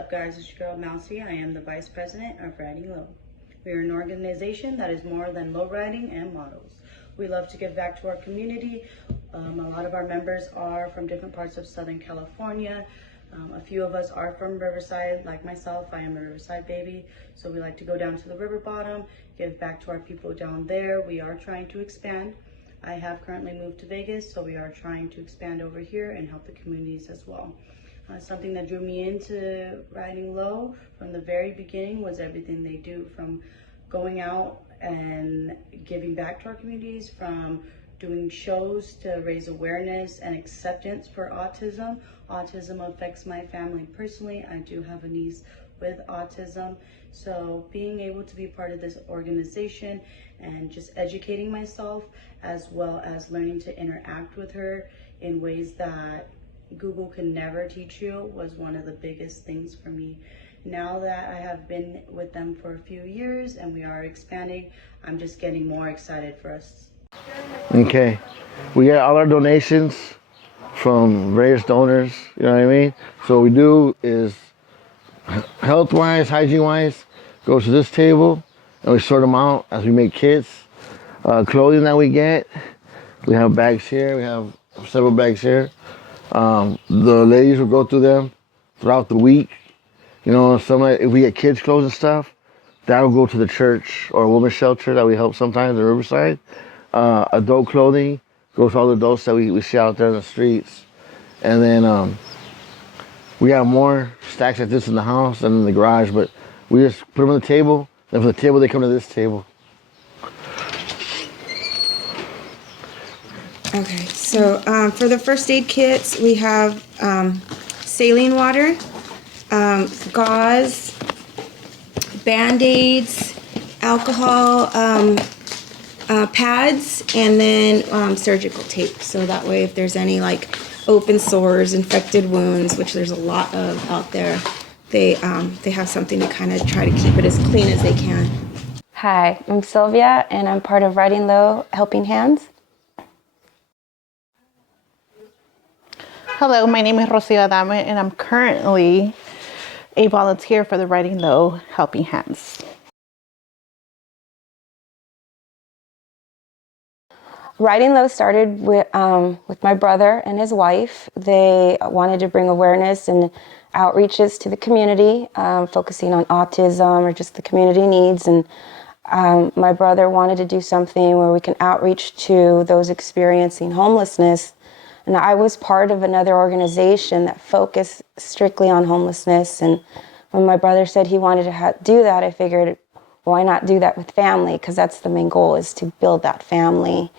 up, guys? It's your girl Mousy. I am the Vice President of Ridin Low. We are an organization that is more than low riding and models. We love to give back to our community. A lot of our members are from different parts of Southern California. A few of us are from Riverside, like myself. I am a Riverside baby, so we like to go down to the river bottom, give back to our people down there. We are trying to expand. I have currently moved to Vegas, so we are trying to expand over here and help the communities as well. Something that drew me into Ridin Low from the very beginning was everything they do, from going out and giving back to our communities, from doing shows to raise awareness and acceptance for autism. Autism affects my family personally. I do have a niece with autism. So being able to be part of this organization and just educating myself, as well as learning to interact with her in ways that Google can never teach you, was one of the biggest things for me. Now that I have been with them for a few years and we are expanding, I'm just getting more excited for us. Okay, we get all our donations from various donors, you know what I mean? So what we do is, health-wise, hygiene-wise, goes to this table, and we sort them out as we make kits. Clothing that we get, we have bags here, we have several bags here. The ladies will go through them throughout the week. You know, if we get kids' clothes and stuff, that will go to the church or a women's shelter that we help sometimes in Riverside. Adult clothing goes to all the adults that we see out there in the streets. And then we have more stacks like this in the house and in the garage, but we just put them on the table. Then from the table, they come to this table. Okay, so for the first aid kits, we have saline water, gauze, Band-Aids, alcohol, pads, and then surgical tape. So that way, if there's any like open sores, infected wounds, which there's a lot of out there, they have something to kind of try to keep it as clean as they can. Hi, I'm Sylvia, and I'm part of Ridin Low Helping Hands. Hello, my name is Rocio Adame, and I'm currently a volunteer for the Ridin Low Helping Hands. Ridin Low started with my brother and his wife. They wanted to bring awareness and outreaches to the community, focusing on autism or just the community needs. And my brother wanted to do something where we can outreach to those experiencing homelessness. And I was part of another organization that focused strictly on homelessness. And when my brother said he wanted to do that, I figured, why not do that with family? Because that's the main goal, is to build that family.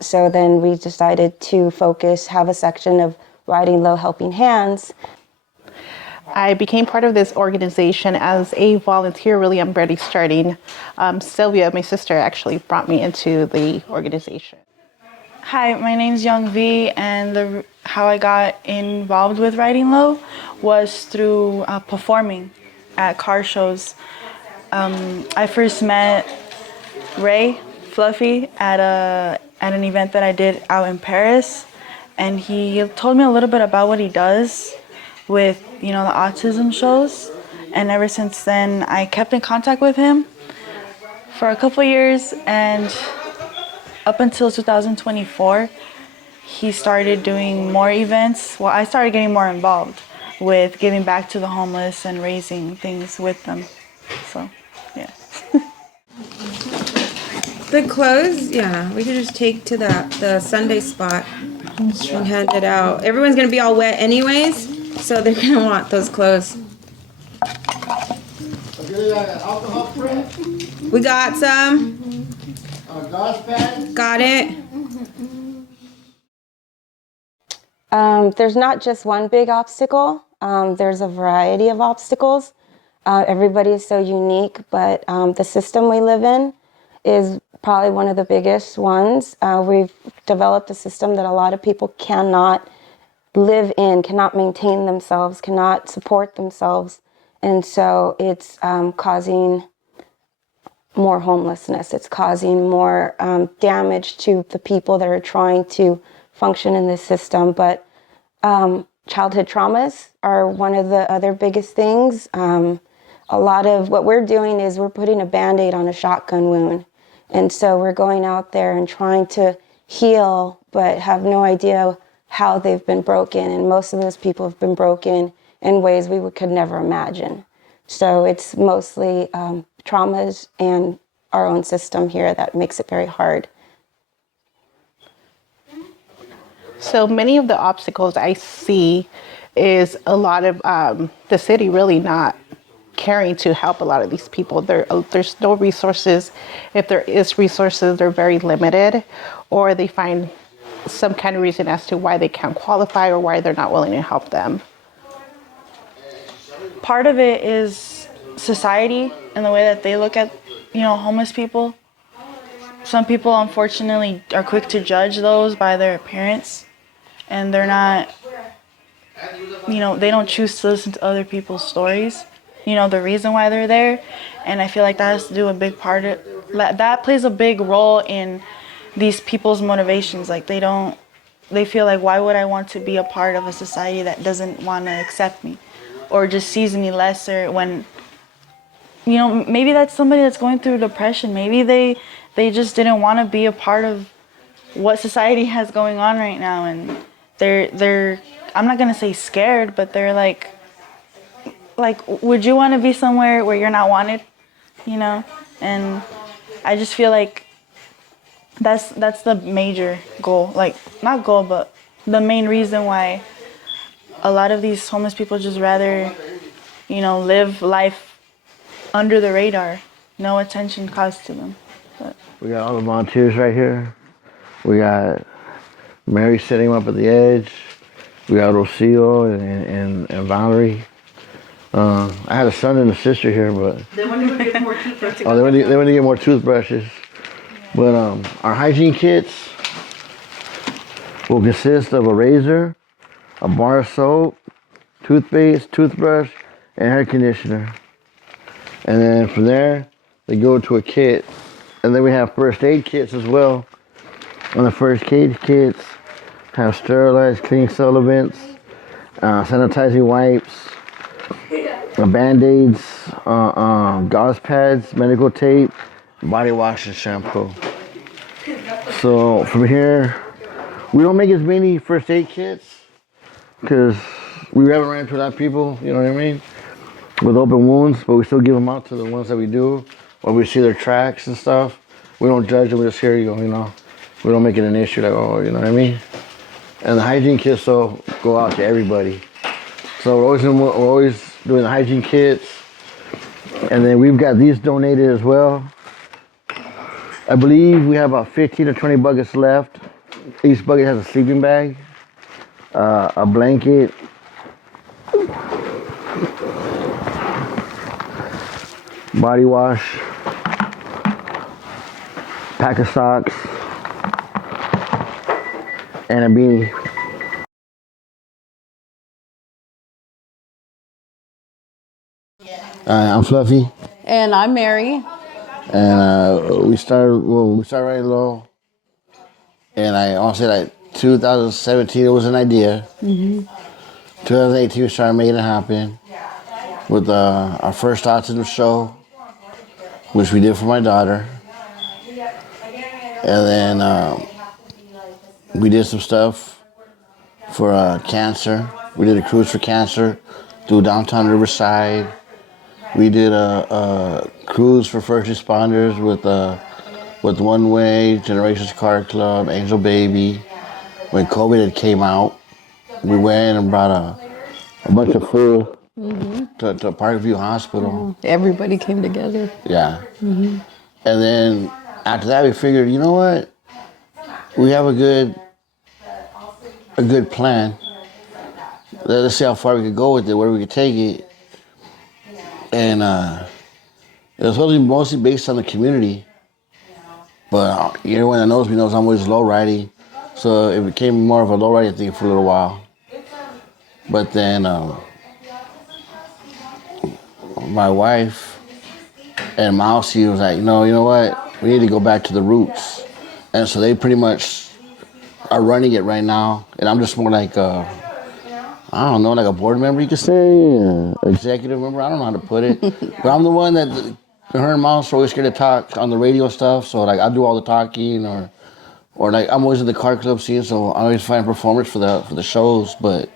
So then we decided to have a section of Ridin Low Helping Hands. I became part of this organization as a volunteer. Really, I'm barely starting. Sylvia, my sister, actually brought me into the organization. Hi, my name's Young V, and how I got involved with Ridin Low was through performing at car shows. I first met Ray Fluffy at an event that I did out in Paris, and he told me a little bit about what he does with the autism shows, and ever since then I kept in contact with him for a couple years, and up until 2024, he started doing more events. Well, I started getting more involved with giving back to the homeless and raising things with them. So, yeah. The clothes, yeah, we could just take to the Sunday spot and hand it out. Everyone's gonna be all wet anyways, so they're gonna want those clothes. We got some. Got it. There's not just one big obstacle. There's a variety of obstacles. Everybody is so unique, but the system we live in is probably one of the biggest ones. We've developed a system that a lot of people cannot live in, cannot maintain themselves, cannot support themselves. And so it's causing more homelessness. It's causing more damage to the people that are trying to function in this system. But childhood traumas are one of the other biggest things. A lot of what we're doing is we're putting a Band-Aid on a shotgun wound. And so we're going out there and trying to heal, but have no idea how they've been broken. And most of those people have been broken in ways we could never imagine. So it's mostly traumas and our own system here that makes it very hard. So many of the obstacles I see is a lot of the city really not caring to help a lot of these people. There's no resources. If there is resources, they're very limited, or they find some kind of reason as to why they can't qualify or why they're not willing to help them. Part of it is society and the way that they look at, homeless people. Some people, unfortunately, are quick to judge those by their appearance, and they're not, they don't choose to listen to other people's stories, the reason why they're there. And I feel like that has to do a big part of that plays a big role in these people's motivations. Like they feel like, why would I want to be a part of a society that doesn't want to accept me or just sees me lesser when, maybe that's somebody that's going through depression. Maybe they just didn't want to be a part of what society has going on right now. And they're I'm not going to say scared, but they're like, would you want to be somewhere where you're not wanted? And I just feel like that's the major goal. Like, not goal, but the main reason why a lot of these homeless people just rather, live life under the radar, no attention caused to them. But We got all the volunteers right here. We got Mary setting them up at the edge. We got Rocio and Valerie. I had a son and a sister here, but They want to get more toothbrushes. they want to get more toothbrushes. But our hygiene kits will consist of a razor, a bar of soap, toothpaste, toothbrush, and hair conditioner. And then from there, they go to a kit. And then we have first aid kits as well. And the first aid kits have sterilized cleaning solvents, sanitizing wipes, Band-Aids, gauze pads, medical tape, body wash, and shampoo. So from here, we don't make as many first aid kits because we haven't ran into a lot of people, you know what I mean, with open wounds, but we still give them out to the ones that we do, or we see their tracks and stuff. We don't judge them, we just here you go, We don't make it an issue, like, oh, you know what I mean? And the hygiene kits, so go out to everybody. So we're always doing the hygiene kits. And then we've got these donated as well. I believe we have about 15 or 20 buckets left. Each bucket has a sleeping bag, a blanket, body wash, pack of socks, and a beanie. I'm Fluffy. And I'm Mary. And we started Ridin Low. And I honestly, like 2017, it was an idea. 2018, we started making it happen with our first autism show, which we did for my daughter. And then we did some stuff for cancer. We did a cruise for cancer through downtown Riverside. We did a cruise for first responders with One Way, Generations Car Club, Angel Baby. When COVID had came out, we went and brought a bunch of food to Parkview Hospital. Everybody came together. Yeah. And then after that, we figured, you know what? We have a good plan. Let's see how far we could go with it, where we could take it. And it was supposed to be mostly based on the community. But everyone that knows me knows I'm always low riding. So it became more of a low riding thing for a little while. But then my wife and Mousy was like, you know what? We need to go back to the roots. And so they pretty much are running it right now. And I'm just more like I don't know, like a board member, you could say, executive member. I don't know how to put it, but I'm the one that her and Mom's always scared to talk on the radio stuff. So like I do all the talking, or like I'm always in the car club scene, so I always find performers for the shows. But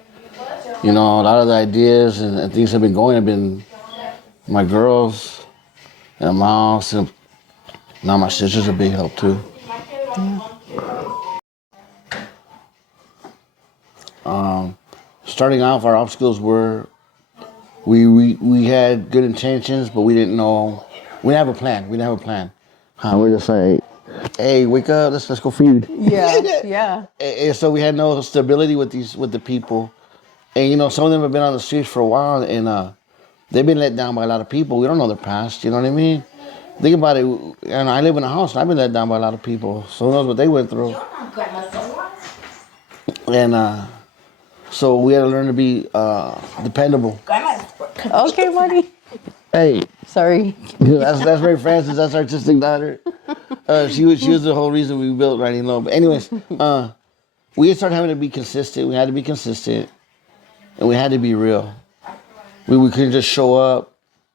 you know, a lot of the ideas and things have been going have been my girls and Moms, and now my sister's a big help too. Starting off, our obstacles were we had good intentions, but we didn't know. We didn't have a plan. We didn't have a plan. We're just like, hey, wake up, let's go feed. Yeah, yeah. And so we had no stability with the people, and you know, some of them have been on the streets for a while, and they've been let down by a lot of people. We don't know their past. You know what I mean? Think about it. And I live in a house, and I've been let down by a lot of people. So who knows what they went through? And so we had to learn to be dependable. Okay, buddy. Hey, Sorry. that's Ray Francis. That's our artistic daughter. She was the whole reason we built Ridin Low. But anyways, we started having to be consistent. We had to be consistent, and we had to be real. We couldn't just show up.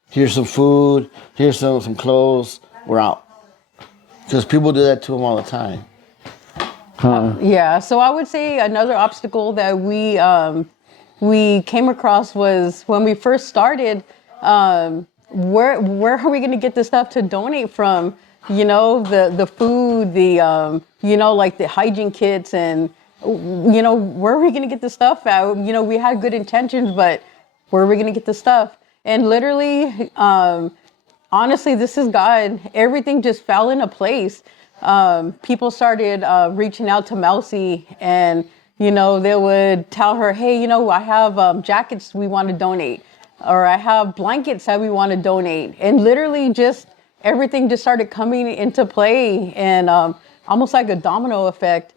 Here's some food. Here's some clothes. We're out. Because people do that to them all the time. Yeah, so I would say another obstacle that we came across was when we first started, where are we going to get the stuff to donate from? You know, the food, you know, like the hygiene kits, and, you know, where are we going to get the stuff at? You know, we had good intentions, but where are we going to get the stuff? And literally, honestly, this is God. Everything just fell into place. People started reaching out to Mousy, and, you know, they would tell her, hey, you know, I have jackets we want to donate, or I have blankets that we want to donate. And literally just everything just started coming into play, and almost like a domino effect.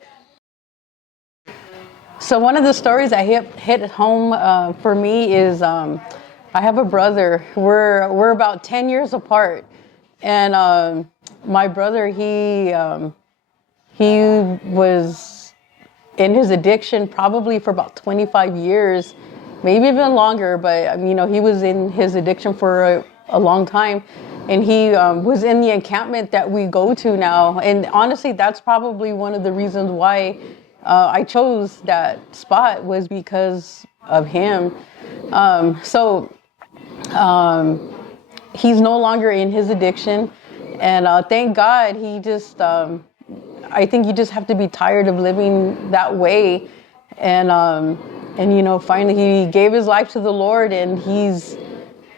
So one of the stories that hit home for me is I have a brother. We're about 10 years apart, and my brother, he was in his addiction probably for about 25 years, maybe even longer. But you know, he was in his addiction for a long time, and he was in the encampment that we go to now. And honestly, that's probably one of the reasons why I chose that spot, was because of him. He's no longer in his addiction, and thank God. He just, I think you just have to be tired of living that way, and you know, finally he gave his life to the Lord, and he's,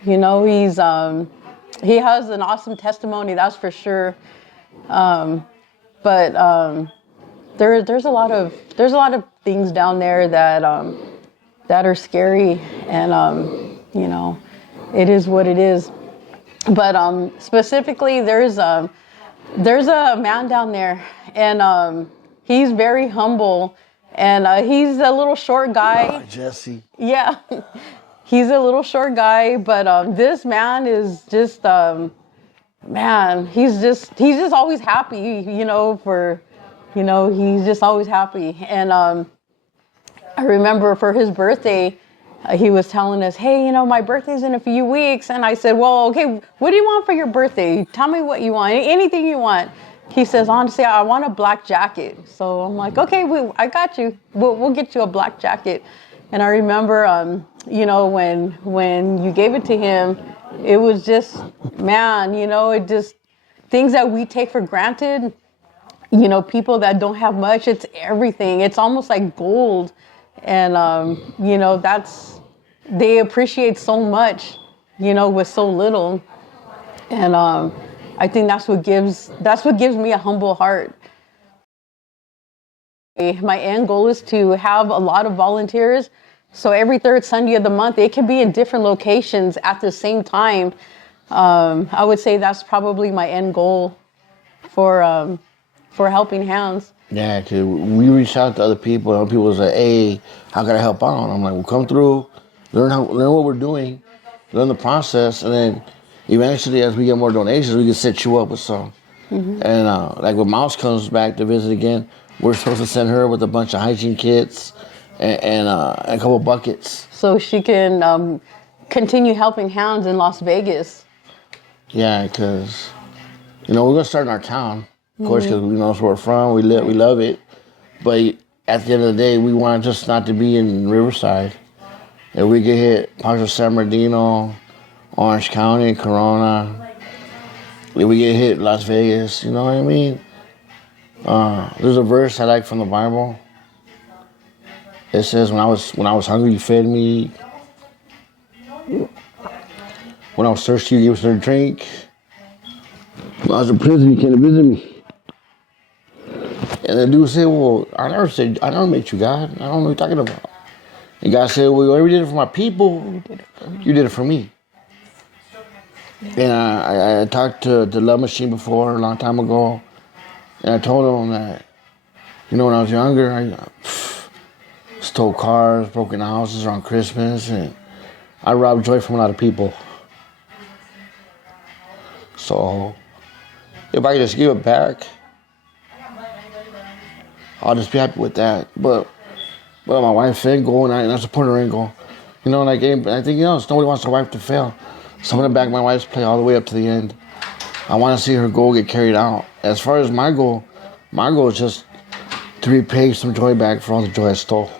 you know, he has an awesome testimony, that's for sure. But there's a lot of things down there that are scary, and you know, it is what it is. But specifically, there's a man down there, and he's very humble, and he's a little short guy. Jesse. Yeah, he's a little short guy, but this man is just man. He's just always happy, you know. He's just always happy, and I remember for his birthday, he was telling us, hey, you know, my birthday's in a few weeks. And I said, well, okay, what do you want for your birthday? Tell me what you want, anything you want. He says, honestly, I want a black jacket. So I'm like, okay, I got you. We'll get you a black jacket. And I remember, you know, when you gave it to him, it was just, man, you know, it just, things that we take for granted, you know, people that don't have much, it's everything. It's almost like gold. And, you know, they appreciate so much, you know, with so little. And I think that's what gives me a humble heart. My end goal is to have a lot of volunteers. So every third Sunday of the month, it can be in different locations at the same time. I would say that's probably my end goal for Helping Hands. Yeah, cause we reached out to other people, and people say, hey, how can I help out? I'm like, well, come through, learn what we're doing, learn the process, and then eventually, as we get more donations, we can set you up with some. Mm-hmm. And like when Mouse comes back to visit again, we're supposed to send her with a bunch of hygiene kits and a couple buckets. So she can continue helping hands in Las Vegas. Yeah, because, we're going to start in our town. Of course, because it's where we're from. We love it. But at the end of the day, we want just not to be in Riverside. If we get hit parts of San Bernardino, Orange County, Corona, if we get hit Las Vegas, you know what I mean? There's a verse I like from the Bible. It says, when I was hungry, you fed me. When I was thirsty, you gave us a drink. When I was in prison, you came to visit me. And the dude said, well, I never made you God. I don't know what you're talking about. And God said, well, whatever you did it for my people, you did it for me. And I talked to the Love Machine before, a long time ago. And I told him that, when I was younger, I stole cars, broken houses around Christmas, and I robbed joy from a lot of people. So, if I could just give it back, I'll just be happy with that. But my wife ain't going, and I support her ain't going. I think, nobody wants their wife to fail. So I'm going to back my wife's play all the way up to the end. I want to see her goal get carried out. As far as my goal is just to repay some joy back for all the joy I stole.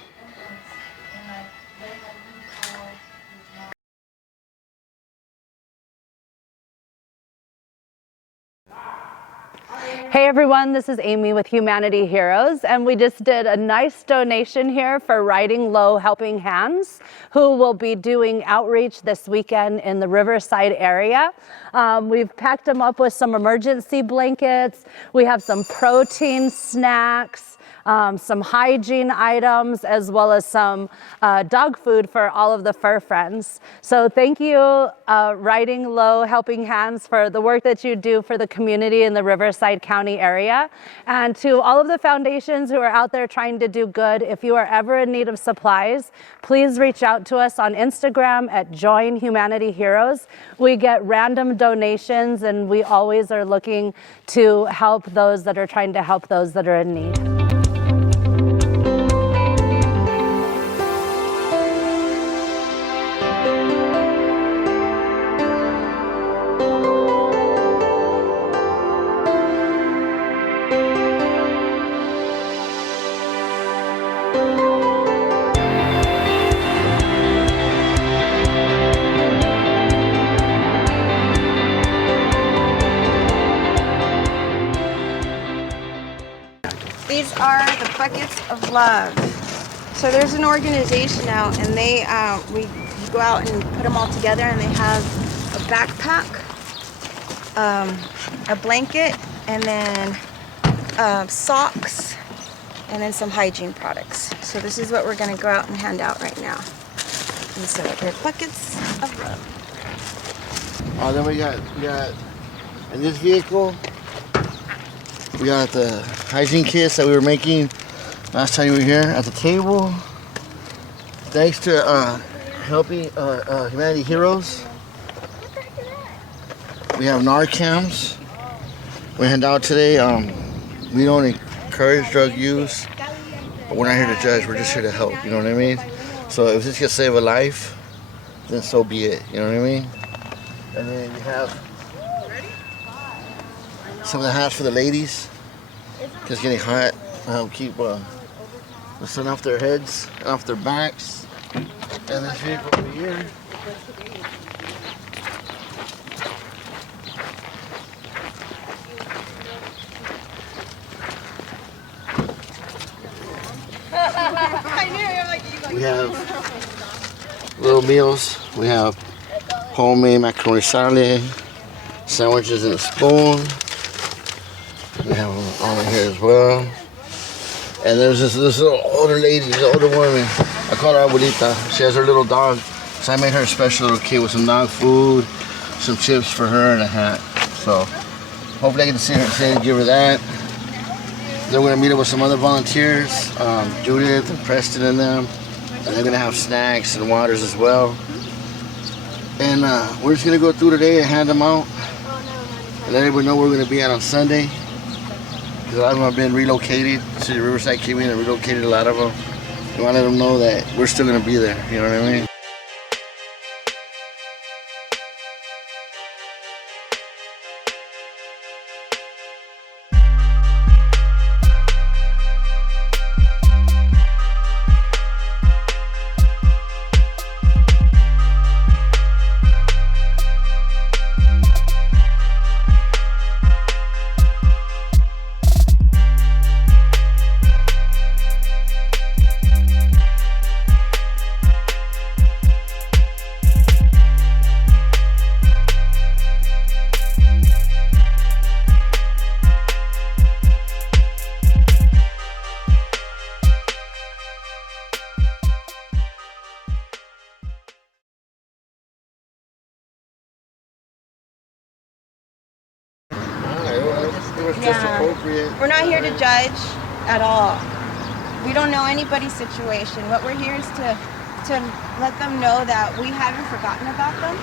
Hey everyone, this is Amy with Humanity Heroes, and we just did a nice donation here for Ridin Low Helping Hands, who will be doing outreach this weekend in the Riverside area. We've packed them up with some emergency blankets. We have some protein snacks, some hygiene items, as well as some dog food for all of the fur friends. So thank you, Ridin Low Helping Hands, for the work that you do for the community in the Riverside County area. And to all of the foundations who are out there trying to do good, if you are ever in need of supplies, please reach out to us on Instagram at Join Humanity Heroes. We get random donations, and we always are looking to help those that are trying to help those that are in need. These are the buckets of love. So there's an organization out, and they we go out and put them all together, and they have a backpack, a blanket, and then socks, and then some hygiene products. So this is what we're going to go out and hand out right now. And so they're buckets of love. Oh, then we got in this vehicle, we got the hygiene kits that we were making last time you were here at the table. Thanks to helping Humanity Heroes. We have Narcans. We hand out today. We don't encourage drug use, but we're not here to judge. We're just here to help. You know what I mean? So if this can save a life, then so be it. You know what I mean? And then you have some of the hats for the ladies. It's getting hot. Help keep the sun off their heads and off their backs. And this vehicle over here. We have little meals. We have homemade macaroni salad, sandwiches in a spoon. We have them all in here as well. And there's this little older lady, this older woman. I call her Abuelita. She has her little dog. So I made her a special little kit with some dog food, some chips for her, and a hat. So hopefully I get to see her today and give her that. Then we're gonna meet up with some other volunteers, Judith and Preston and them. And they're gonna have snacks and waters as well. And we're just gonna go through today and hand them out. And let everybody know where we're gonna be at on Sunday. Because a lot of them have been relocated to the Riverside Community and relocated a lot of them. We want to let them know that we're still going to be there. You know what I mean? We're not here to judge at all. We don't know anybody's situation. What we're here is to let them know that we haven't forgotten about them,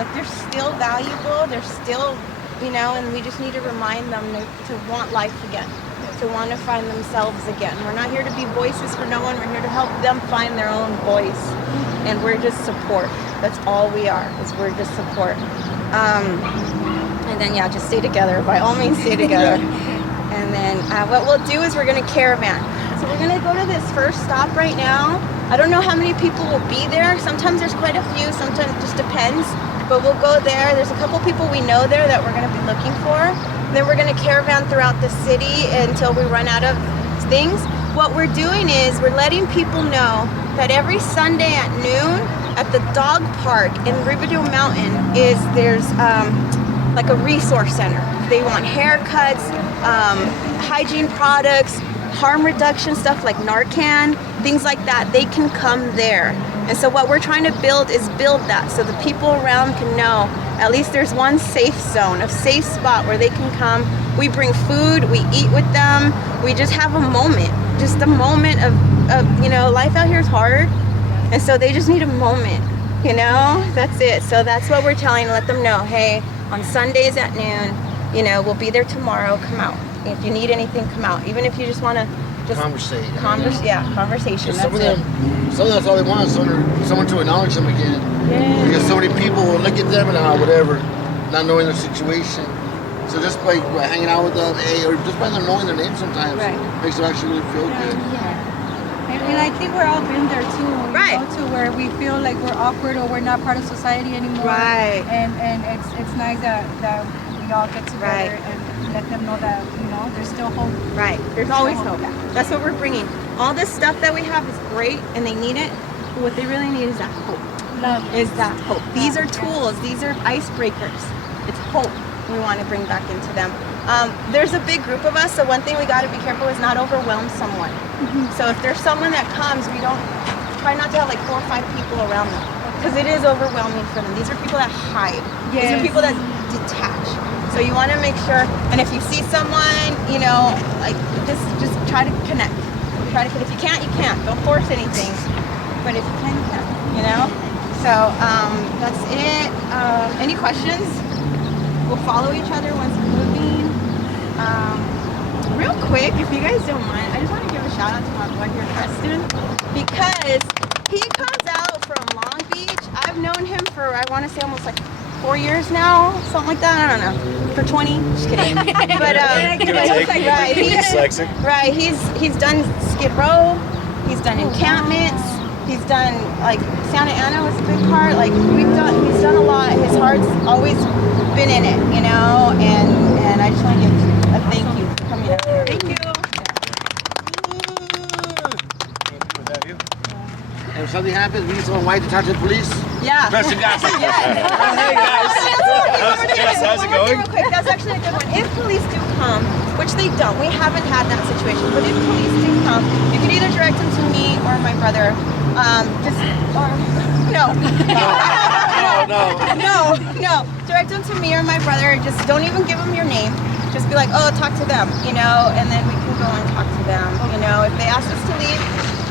that they're still valuable, they're still, and we just need to remind them to want life again, to want to find themselves again. We're not here to be voices for no one. We're here to help them find their own voice, and we're just support. That's all we are, is we're just support. And then, just stay together. By all means, stay together. And then what we'll do is we're going to caravan. So we're going to go to this first stop right now. I don't know how many people will be there. Sometimes there's quite a few. Sometimes it just depends. But we'll go there. There's a couple people we know there that we're going to be looking for. Then we're going to caravan throughout the city until we run out of things. What we're doing is we're letting people know that every Sunday at noon at the dog park in Riverdale Mountain there's like a resource center. They want haircuts, hygiene products, harm reduction stuff like Narcan, things like that. They can come there. And so what we're trying to build that so the people around can know at least there's one safe zone, a safe spot where they can come. We bring food, we eat with them, we just have a moment, just a moment of life out here is hard. And so they just need a moment, that's it. So that's what we're telling, let them know, hey, on Sundays at noon, we'll be there tomorrow, come out. If you need anything, come out. Even if you just want to conversation. Conversation. Some of them, that's all they want, someone to acknowledge them again. Yeah. Because so many people will look at them and whatever, not knowing their situation. So just by hanging out with them, or just by them knowing their name sometimes, makes them actually really feel good. Yeah. And I think we're all been there too. Right. To where we feel like we're awkward or we're not part of society anymore. Right. And it's nice that we all get together and let them know that there's still hope. Right. There's always hope. That's what we're bringing. All this stuff that we have is great and they need it, but what they really need is that hope. Love. Is that hope. These are tools. These are icebreakers. It's hope we want to bring back into them. There's a big group of us, so one thing we got to be careful is not overwhelm someone. Mm-hmm. So if there's someone that comes, we don't try not to have like 4 or 5 people around them, because it is overwhelming for them. These are people that hide. Yes. These are people that detach. So you want to make sure, and if you see someone, just try to connect. If you can't, you can't. Don't force anything. But if you can, you can. So that's it. Any questions? We'll follow each other once we're moving. Real quick, if you guys don't mind, I just want to give a shout out to my boy here, Preston, because he comes out from Long Beach. I've known him for, I want to say almost like 4 years now, something like that. I don't know. For 20, just kidding. But he's done Skid Row. He's done encampments. He's done like Santa Ana was a big part. Like he's done a lot. His heart's always been in it, and I just want to give a thank you for coming out here. Thank you. And if something happens, we need someone white to talk to the police. Yeah. Preston Gossip. Hey guys. Jess, how's it going? Real quick, that's actually a good one. If police do come, which they don't, we haven't had that situation, but if police do come, you can either direct them to me or my brother. No. Direct them to me or my brother. Just don't even give them your name. Just be like, oh, talk to them, and then we can go and talk to them. If they ask us to leave,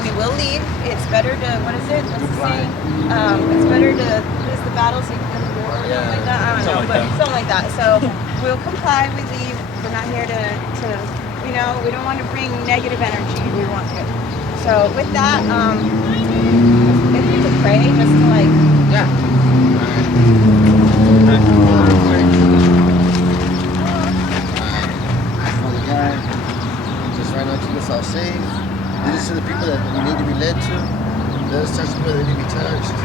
we will leave. It's better to, what's the saying? It's better to lose the battle so you can win the war, or something like that. I don't know, but something like that. So we'll comply, we leave. We're not here to we don't want to bring negative energy. We want good. So with that, if you could pray just to like. Yeah. Father God, just right now keep us all safe. Lead us to the people that we need to be led to. Let us touch the people that need to be touched.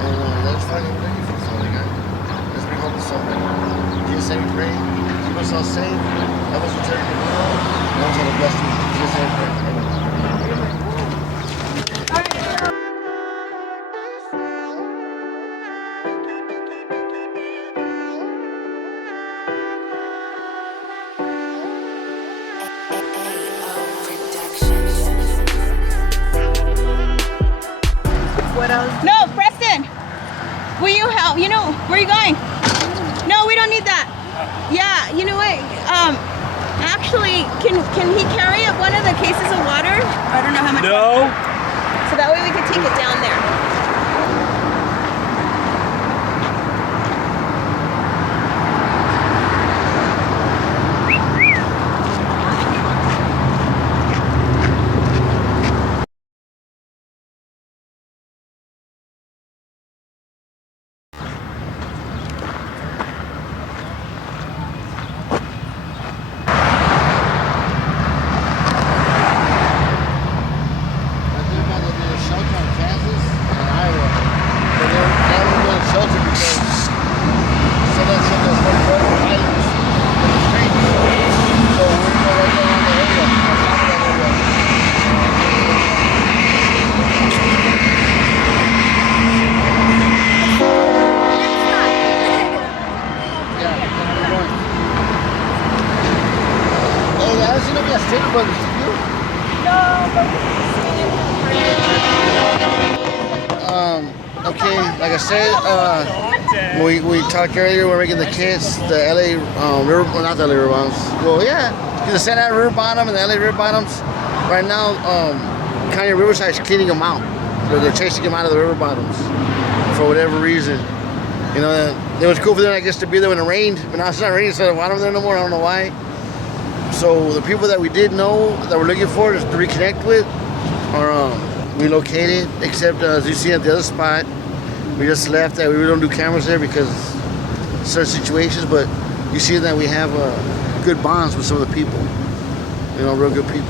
And let us find what we're looking for, Father God. Let's bring hope to somebody. Jesus, we pray. Keep us all safe. Help us return to the world. And help us have a blessed week. Jesus, we pray. Amen. What else? No, Preston! Will you help? You know, where are you going? No, we don't need that. Yeah, you know what? Actually, can he carry up one of the cases of water? I don't know how much. No. So that way we can take it down there. Okay, like I said, we talked earlier, we're making the kids, the LA river, well, not the LA river bottoms. Well, yeah, the Santa Ana river bottom and the LA river bottoms. Right now, Kanye Riverside is cleaning them out. They're chasing them out of the river bottoms for whatever reason. You know, it was cool for them, I guess, to be there when it rained, but now it's not raining, so I don't there no more. I don't know why. So the people that we did know that we're looking for is to reconnect with are relocated, except as you see at the other spot, we just left that we really don't do cameras there because certain situations, but you see that we have good bonds with some of the people, you know, real good people.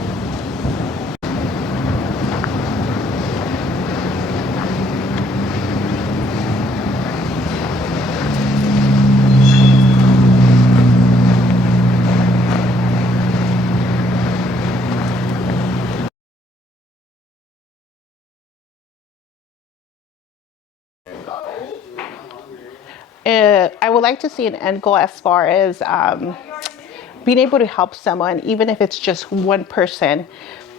I would like to see an end goal as far as being able to help someone, even if it's just one person,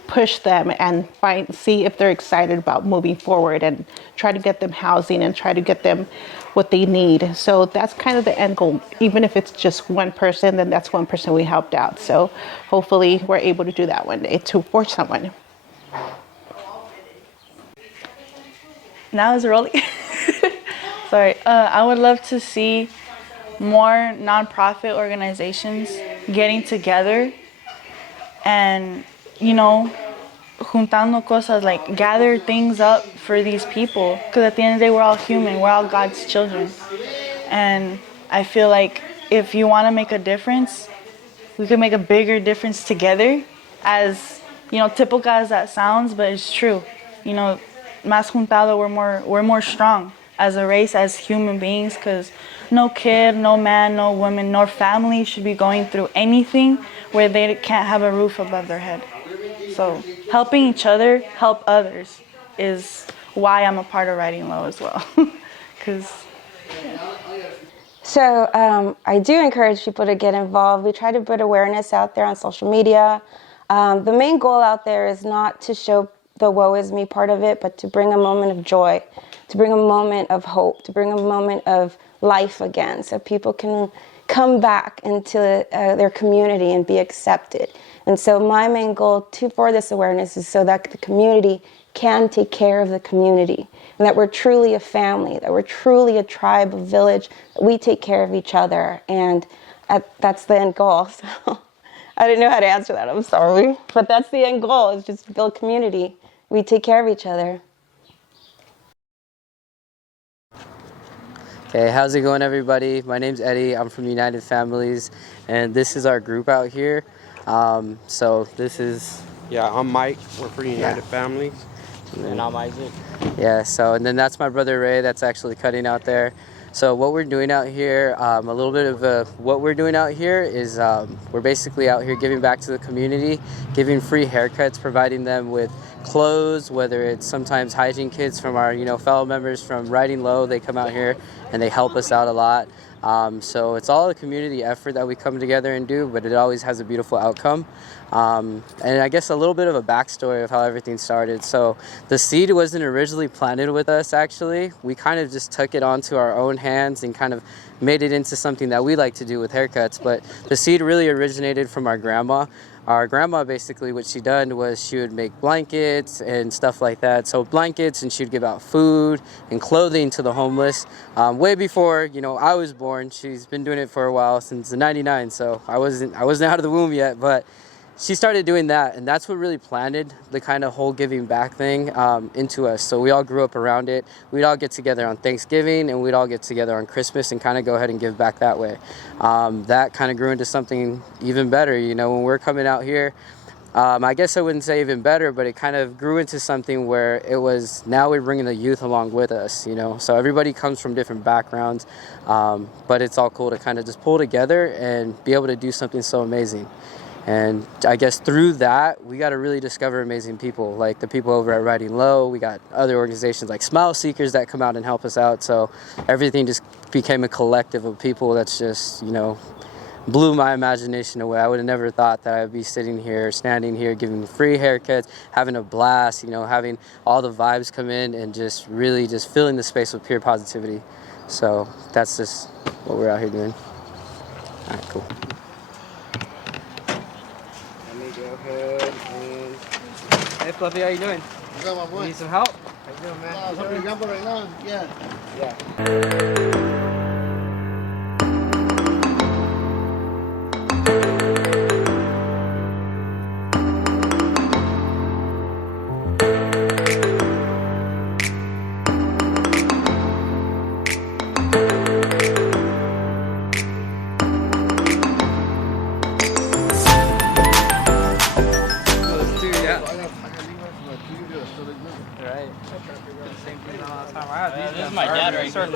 push them and see if they're excited about moving forward and try to get them housing and try to get them what they need. So that's kind of the end goal. Even if it's just one person, then that's one person we helped out. So hopefully we're able to do that one day for someone. Now is it rolling? Sorry. I would love to see more nonprofit organizations getting together and, you know, juntando cosas, like gather things up for these people. Because at the end of the day, we're all human. We're all God's children. And I feel like if you want to make a difference, we could make a bigger difference together. As, you know, typical as that sounds, but it's true. You know, más juntado, we're more strong as a race, as human beings, because no kid, no man, no woman, nor family should be going through anything where they can't have a roof above their head. So helping each other, help others, is why I'm a part of Ridin Low as well. So I do encourage people to get involved. We try to put awareness out there on social media. The main goal out there is not to show the woe is me part of it, but to bring a moment of joy, to bring a moment of hope, to bring a moment of life again, so people can come back into their community and be accepted. And so my main goal for this awareness is so that the community can take care of the community, and that we're truly a family, that we're truly a tribe, a village, that we take care of each other, and that's the end goal. So I didn't know how to answer that, I'm sorry. But that's the end goal, is just to build community we take care of each other. Okay, how's it going, everybody? My name's Eddie. I'm from United Families, and this is our group out here. So this is... Yeah, I'm Mike. We're for United Families. And I'm Isaac. Yeah, so, and then that's my brother Ray that's actually cutting out there. So what we're doing out here, a little bit of what we're doing out here is we're basically out here giving back to the community, giving free haircuts, providing them with clothes, whether it's sometimes hygiene kits from our fellow members from Ridin Low. They come out here and they help us out a lot. So it's all a community effort that we come together and do, but it always has a beautiful outcome. And I guess a little bit of a backstory of how everything started. So the seed wasn't originally planted with us, actually. We kind of just took it onto our own hands and kind of made it into something that we like to do with haircuts. But the seed really originated from our grandma. Our grandma, basically, what she done was she would make blankets and stuff like that. So blankets, and she'd give out food and clothing to the homeless. Way before, I was born. She's been doing it for a while, since '99. So I wasn't out of the womb yet, but she started doing that, and that's what really planted the kind of whole giving back thing into us. So we all grew up around it. We'd all get together on Thanksgiving, and we'd all get together on Christmas and kind of go ahead and give back that way. That kind of grew into something even better. When we're coming out here, I guess I wouldn't say even better, but it kind of grew into something where it was, now we're bringing the youth along with us, So everybody comes from different backgrounds, but it's all cool to kind of just pull together and be able to do something so amazing. And I guess through that, we got to really discover amazing people, like the people over at Ridin Low. We got other organizations like Smile Seekers that come out and help us out. So everything just became a collective of people that's just, blew my imagination away. I would have never thought that I would be sitting here, standing here, giving free haircuts, having a blast, having all the vibes come in and just really just filling the space with pure positivity. So that's just what we're out here doing. All right, cool. Hey Fluffy, how you doing? What's up, my boy? You need some help? How you doing, man? I'm pretty jumbo right now. Yeah. This is my dad right there.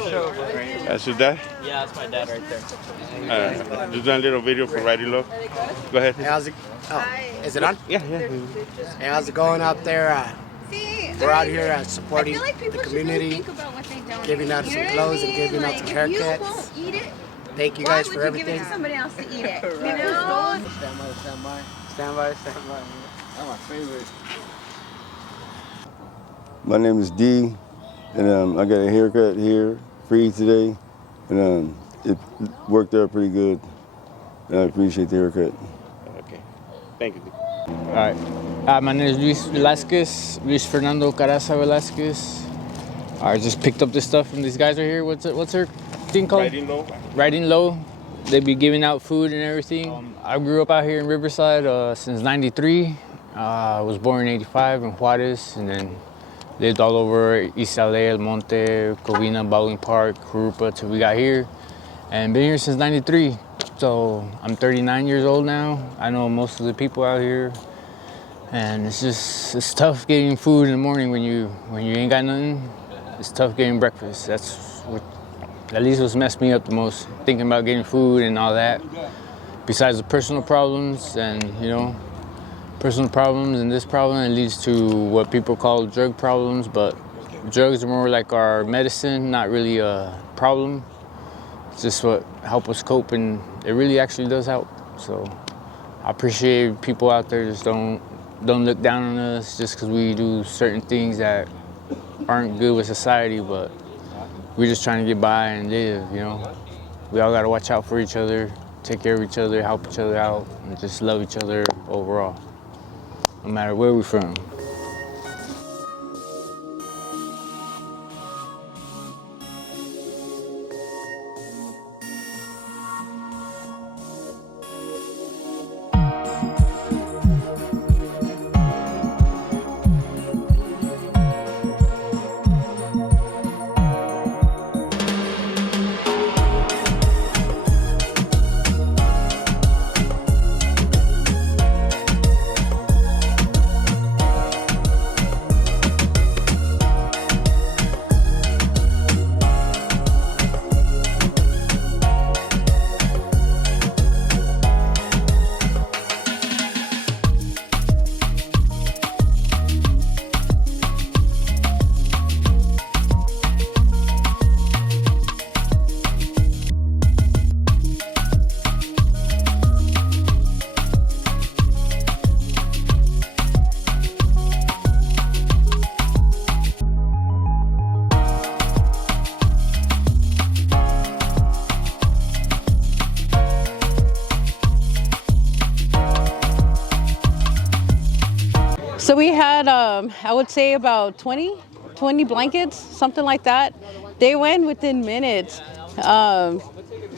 That's your dad? Yeah, that's my dad right there. Just done a little video for Ridin Low. Go ahead. Hey, how's it? Is it on? Yeah. Hey, how's it going out there? We're out here supporting the community, giving out some clothes and giving out some haircuts. Thank you guys for everything. Give it to somebody else to eat it. Stand by. That's my favorite. My name is D, and I got a haircut here, free today, and it worked out pretty good, and I appreciate the haircut. Okay. Thank you. All right. My name is Luis Fernando Caraza Velasquez. I just picked up this stuff from these guys right here. What's their thing called? Ridin Low. Ridin Low. They be giving out food and everything. I grew up out here in Riverside since '93. I was born in '85 in Juarez, and then lived all over East LA, El Monte, Covina, Baldwin Park, Jurupa, till we got here. And been here since '93. So I'm 39 years old now. I know most of the people out here. And it's tough getting food in the morning when you ain't got nothing. It's tough getting breakfast. That's what, at least what's messed me up the most, thinking about getting food and all that. Besides the personal problems and, personal problems and this problem, it leads to what people call drug problems, but drugs are more like our medicine, not really a problem. It's just what help us cope, and it really actually does help. So I appreciate people out there just don't look down on us just because we do certain things that aren't good with society, but we're just trying to get by and live, We all gotta watch out for each other, take care of each other, help each other out, and just love each other overall, no matter where we're from. we had, I would say about 20 blankets, something like that. They went within minutes.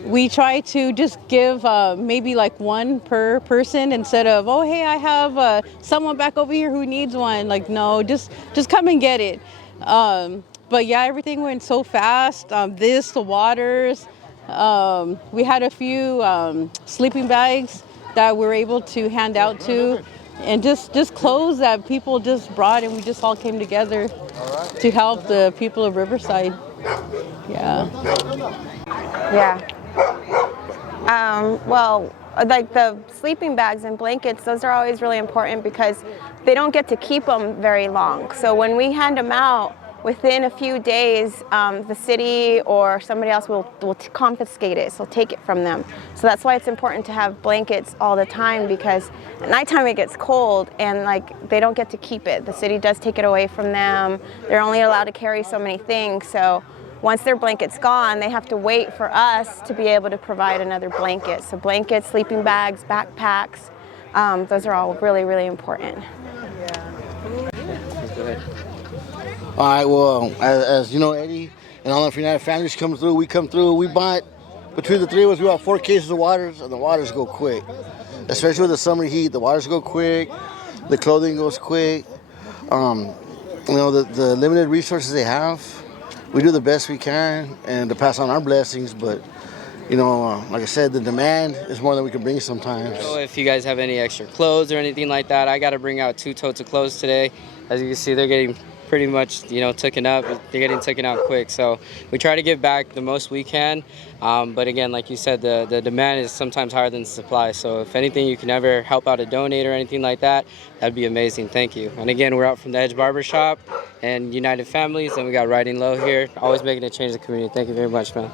We try to just give maybe like one per person instead of, oh, hey, I have someone back over here who needs one. Like, no, just come and get it. But yeah, everything went so fast. The waters. We had a few sleeping bags that we were able to hand out to, and just clothes that people just brought, and we just all came together to help the people of Riverside. Yeah. Yeah. Well, like the sleeping bags and blankets, those are always really important because they don't get to keep them very long. So when we hand them out, within a few days, the city or somebody else will confiscate it, so take it from them. So that's why it's important to have blankets all the time, because at nighttime it gets cold and like they don't get to keep it. The city does take it away from them. They're only allowed to carry so many things. So once their blanket's gone, they have to wait for us to be able to provide another blanket. So blankets, sleeping bags, backpacks, those are all really, really important. All right, well, as you know, Eddie and all of United Families come through, we come through. We bought, between the three of us, we bought 4 cases of waters, and the waters go quick. Especially with the summer heat, the waters go quick, the clothing goes quick. You know, the limited resources they have, we do the best we can and to pass on our blessings, but you know, like I said, the demand is more than we can bring sometimes. So if you guys have any extra clothes or anything like that, I got to bring out 2 totes of clothes today. As you can see, they're getting pretty much, you know, taken up. They're getting taken out quick. So we try to give back the most we can. But again, like you said, the demand is sometimes higher than the supply. So if anything, you can ever help out a donate or anything like that, that'd be amazing. Thank you. And again, we're out from the Edge Barbershop and United Families, and we got Ridin Low here, always making a change in the community. Thank you very much, man.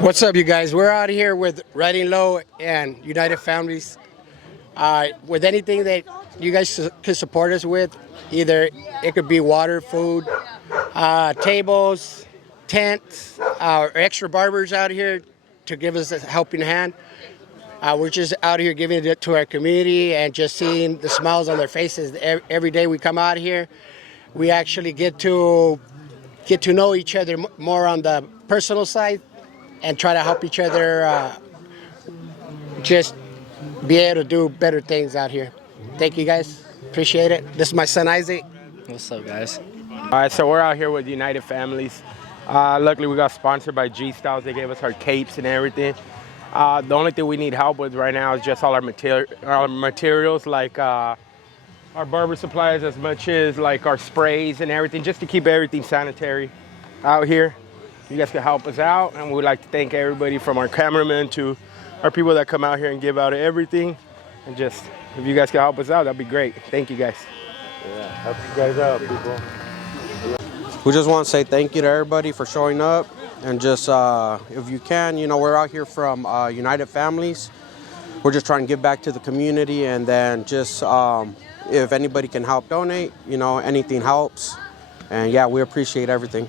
What's up, you guys? We're out here with Ridin Low and United Families. With anything that you guys could support us with, either it could be water, food, tables, tents, or extra barbers out here to give us a helping hand. We're just out here giving it to our community and just seeing the smiles on their faces. Every day we come out here, we actually get to know each other more on the personal side and try to help each other just be able to do better things out here. Thank you guys. Appreciate it. This is my son Isaac. What's up, guys? All right, so we're out here with United Families. Luckily, we got sponsored by G Styles. They gave us our capes and everything. The only thing we need help with right now is just all our materials, like our barber supplies, as much as like our sprays and everything, just to keep everything sanitary out here. You guys can help us out, and we'd like to thank everybody from our cameramen to our people that come out here and give out everything. And just, if you guys can help us out, that'd be great. Thank you guys. Yeah, help you guys out, people. We just want to say thank you to everybody for showing up, and just if you can, you know, we're out here from United Families. We're just trying to give back to the community, and then just if anybody can help donate, you know, anything helps. And yeah, we appreciate everything.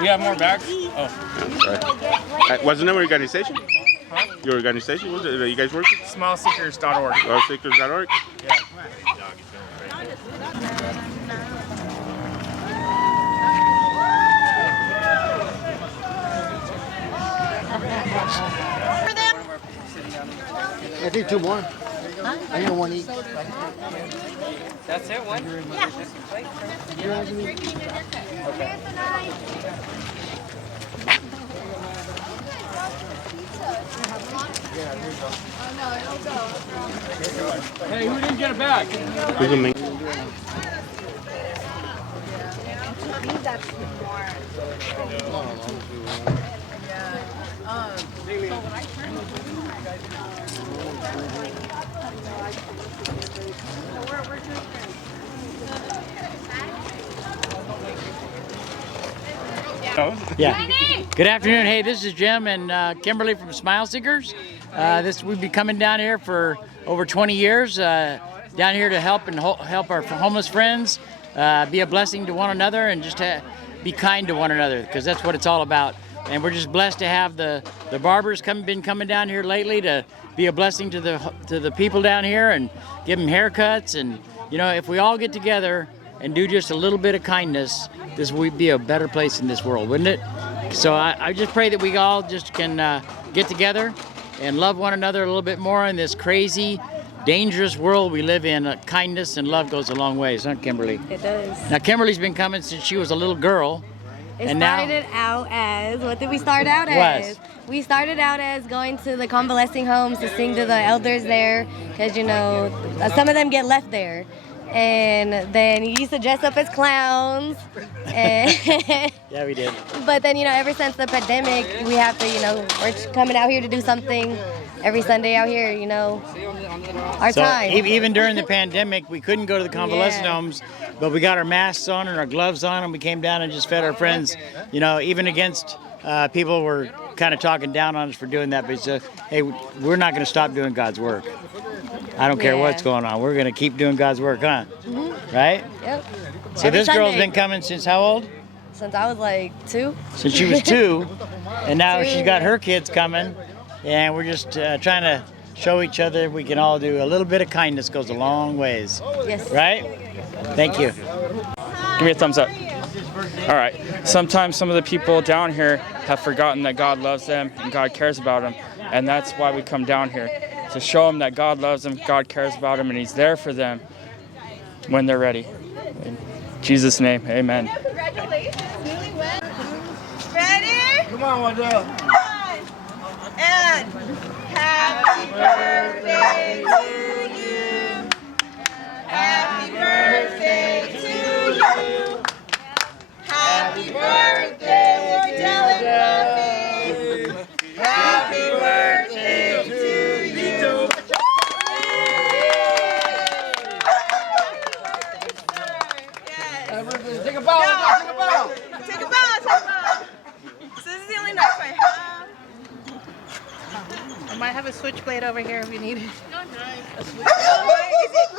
We have more bags? Oh. What's the name of your organization? Huh? Your organization? What's it? You guys working? Smileseekers.org. Smileseekers.org? Yeah. I think 2 more. Huh? I need 1 each. That's it, 1? Yeah. Okay. Hey, who didn't get a bag? Who's the main? Yeah. Good afternoon. Hey, this is Jim and Kimberly from Smileseekers. We've been coming down here for over 20 years, down here to help our homeless friends, be a blessing to one another and just be kind to one another, because that's what it's all about. And we're just blessed to have the barbers been coming down here lately to be a blessing to the people down here and give them haircuts. And if we all get together and do just a little bit of kindness, this would be a better place in this world, wouldn't it? So I just pray that we all just can get together and love one another a little bit more in this crazy, dangerous world we live in. Kindness and love goes a long ways, huh, Kimberly? It does. Now, Kimberly's been coming since she was a little girl. It and started out as, what did we start out as? We started out as going to the convalescing homes to sing to the elders there, because, some of them get left there. And then you used to dress up as clowns. And yeah, we did. But then, ever since the pandemic, we have to, we're coming out here to do something every Sunday out here, our time. Even during the pandemic, we couldn't go to the convalescent homes, but we got our masks on and our gloves on, and we came down and just fed our friends, even against people were kind of talking down on us for doing that. But hey, we're not going to stop doing God's work. I don't care what's going on. We're going to keep doing God's work, huh? Mm-hmm. Right? Yep. So every this Sunday. Girl's been coming since how old? Since I was like 2. Since she was 2. And now she's got her kids coming. And we're just trying to show each other we can all do a little bit of kindness goes a long ways. Yes. Right? Thank you. Give me a thumbs up. All right. Sometimes some of the people down here have forgotten that God loves them and God cares about them. And that's why we come down here, to show them that God loves them, God cares about them, and He's there for them when they're ready. In Jesus' name, amen. Ready? Come on, Waddell. And happy birthday to you. Happy birthday to you. Happy birthday, Waddell and Fluffy. Happy birthday to you. Take a bow. Take a bow. Take a bow. So this is the only knife I have. I might have a switchblade over here if you need it. No knife. A switchblade.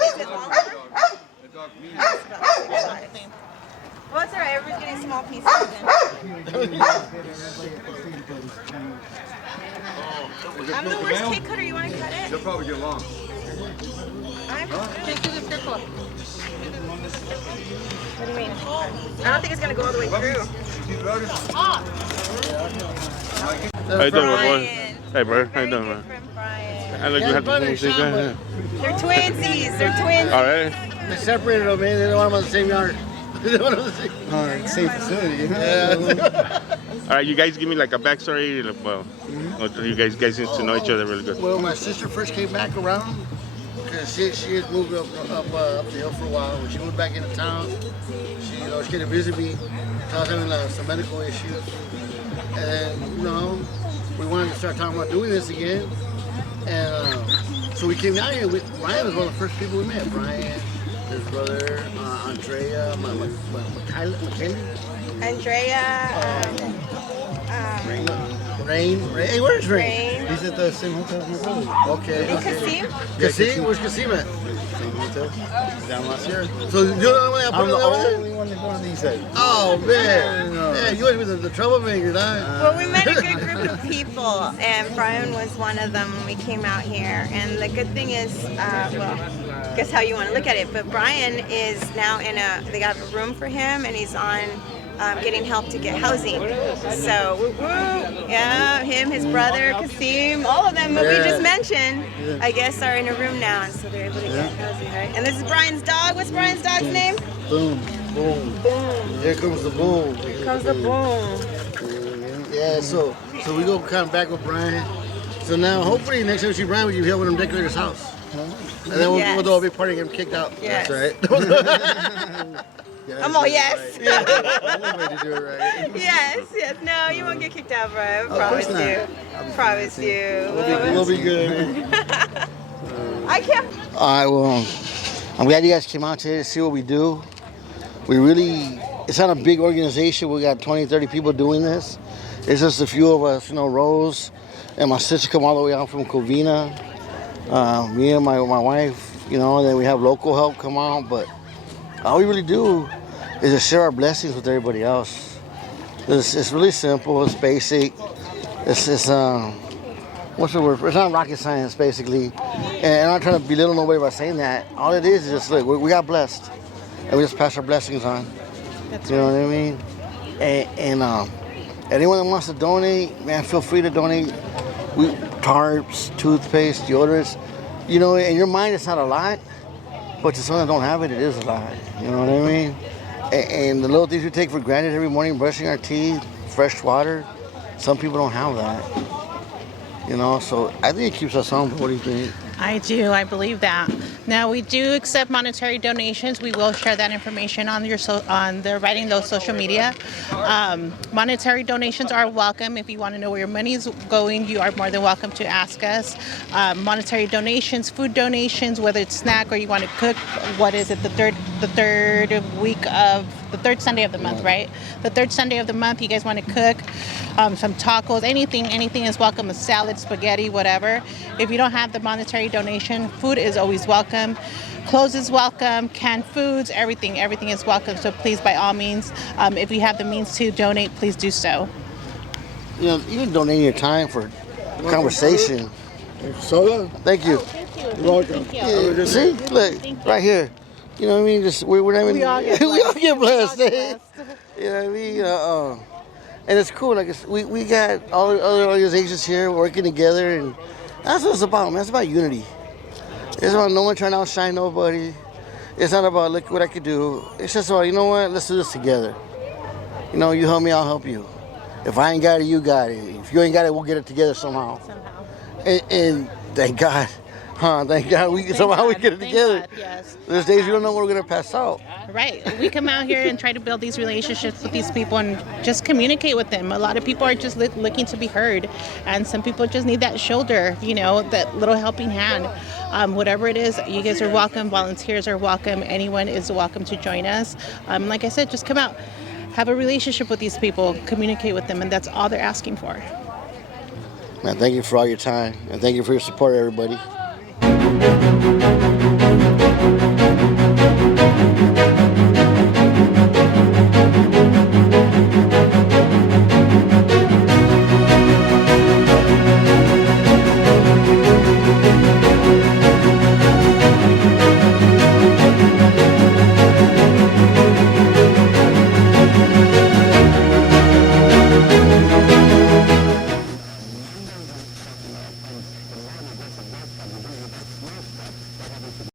Is it longer? Well, it's alright. Everybody's getting small pieces then. I'm the worst cake cutter. You want to cut it? They'll probably get long. Take to the circle. What do you mean? I don't think it's going to go all the way through. How you doing, boy? Hey, bro. How you doing, man? I look, you have to see that. They're twinsies. They're twinsies. All right. They separated them, man. They don't want them on the same yard. They don't want them on the same facility. Yeah. All right, you guys give me like a backstory. Well, you guys seem to know each other really good. Well, my sister first came back around because she had moved up the hill for a while. When she moved back into town, she came to visit me. I was having some medical issues, and we wanted to start talking about doing this again. And so we came down here. Brian was one of the first people we met. Brian, his brother, Andrea, McKaylee. Andrea. Rain. Hey, where's Rain? He's at the same hotel as my brother. Okay. And Kasim? Kasim? Where's Kasim at? Same hotel. He's down last year. So you're the only one that I'm the over there? only one that on these sides. Oh, man. Yeah, you must be the troublemaker, huh? Well, we met a good group of people, and Brian was one of them when we came out here. And the good thing is, guess how you want to look at it, but Brian is now they got a room for him, and he's on getting help to get housing. So, yeah, him, his brother, Kasim, all of them that we just mentioned, I guess, are in a room now, and so they're able to get housing, right? And this is Brian's dog. What's Brian's dog's name? Boom. Boom. Boom. Here comes the boom. Here comes the boom. Yeah, so we go kind of back with Brian. So now, hopefully, next time we see Brian, we can help him decorate his house. And then we'll do a big party and get him kicked out. Yes. That's right. I'm all yes. Yeah, to do it right. Yes. No, you won't get kicked out, Brian. I promise you. Promise you. We'll be good. I can't. All right, well, I'm glad you guys came out today to see what we do. It's not a big organization. We got 20, 30 people doing this. It's just a few of us, Rose and my sister come all the way out from Covina. Me and my wife, and then we have local help come out, but all we really do is just share our blessings with everybody else. It's really simple. It's basic. It's what's the word? It's not rocket science, basically. And I'm not trying to belittle nobody by saying that. All it is just, look, we got blessed. And we just pass our blessings on. You know what I mean? And anyone that wants to donate, man, feel free to donate. Tarps, toothpaste, deodorants. You know, in your mind, it's not a lot. But to someone that don't have it, it is a lot. You know what I mean? And the little things we take for granted every morning, brushing our teeth, fresh water, some people don't have that. You know, so I think it keeps us humble. What do you think? I do. I believe that. Now, we do accept monetary donations. We will share that information on the Ridin Low social media. Monetary donations are welcome. If you want to know where your money is going, you are more than welcome to ask us. Monetary donations, food donations, whether it's snack or you want to cook. What is it? The third Sunday of the month, right? The third Sunday of the month, you guys want to cook some tacos, anything is welcome. A salad, spaghetti, whatever. If you don't have the monetary donation, food is always welcome. Clothes is welcome. Canned foods, everything is welcome. So please, by all means, if you have the means to donate, please do so. You know, even donating your time for conversation. Soda? Thank you. You're welcome. Yeah, see, look, right here. You know what I mean? Just we're not even, we all get blessed. You know what I mean? And it's cool. Like we got all the other organizations here working together, and that's what it's about, man. It's about unity. It's about no one trying to outshine nobody. It's not about look what I could do. It's just about, you know what? Let's do this together. You know, you help me, I'll help you. If I ain't got it, you got it. If you ain't got it, we'll get it together somehow. And thank God. Thank God we get it together. God, yes. There's days you don't know when we're gonna pass out. Right. We come out here and try to build these relationships with these people and just communicate with them. A lot of people are just looking to be heard, and some people just need that shoulder, you know, that little helping hand. Whatever it is, you guys are welcome. Volunteers are welcome. Anyone is welcome to join us. Like I said, just come out, have a relationship with these people, communicate with them, and that's all they're asking for. Man, thank you for all your time, and thank you for your support, everybody.